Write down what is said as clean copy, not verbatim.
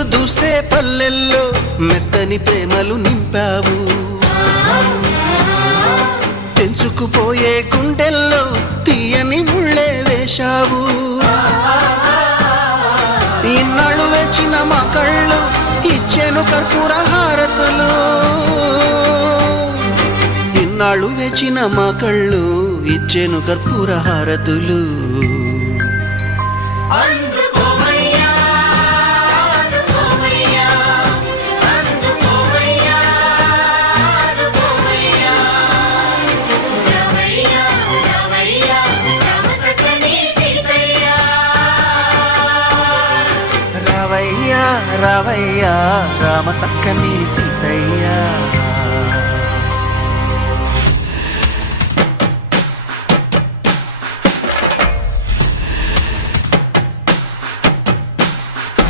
వెలుగులు దూసే పల్లెల్లో మెత్తని ప్రేమలు నింపావు. తెంచుకుపోయే గుండెల్లో తీయని ముళ్ళే వేశావు. ఇన్నాళ్ళు వేచిన మా కళ్ళు ఇచ్చెను కర్పూర హారతులు. ఇన్నాళ్ళు వేచిన మా కళ్ళు ఇచ్చెను కర్పూర హారతులు. రావయ్యా రావయ్యా రామ సక్కని సీతయ్యా.